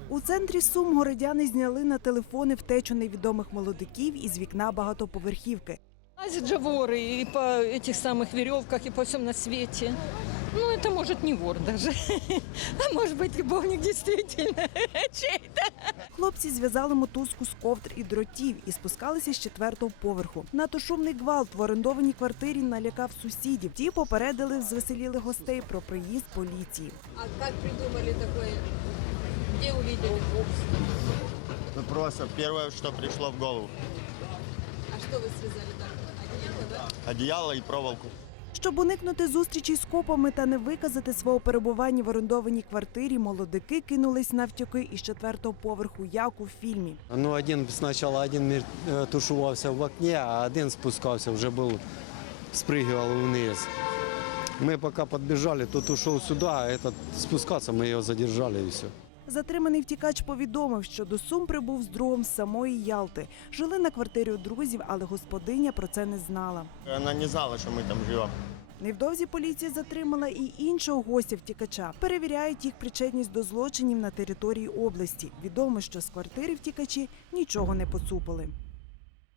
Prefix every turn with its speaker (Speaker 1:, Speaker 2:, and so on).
Speaker 1: У центрі Сум городяни зняли на телефони втечу невідомих молодиків із вікна багатоповерхівки.
Speaker 2: Лазят же воры и по этих самых веревках, и по всем на свете. Ну, это может не вор даже. А может быть, любовник действительно чей-то.
Speaker 1: Хлопці зв'язали мотузку з ковдр і дротів і спускалися з 4-го поверху. Надто шумний гвалт в орендованій квартирі налякав сусідів. Ті попередили взвеселілих гостей про приїзд поліції.
Speaker 3: А как придумали такое? Где увидели?
Speaker 4: Ну, просто первое, что пришло в голову.
Speaker 3: А что вы связали так? Одеяло, да?
Speaker 4: Одеяло и проволоку.
Speaker 1: Щоб уникнути зустрічі з копами та не виказати свого перебування в орендованій квартирі, молодики кинулись навтьоки із 4-го поверху, як у фільмі.
Speaker 5: Ну, один тушувався в окні, а один спускався, вже спригував вниз. Ми поки підбіжали, тот ушов сюди, а этот спускався, ми його задержали і все.
Speaker 1: Затриманий втікач повідомив, що до Сум прибув з другом з самої Ялти. Жили на квартирі у друзів, але господиня про це не знала.
Speaker 4: Она не знала, что мы там живем.
Speaker 1: Невдовзі поліція затримала і іншого гостя втікача. Перевіряють їх причетність до злочинів на території області. Відомо, що з квартири втікачі нічого не поцупили.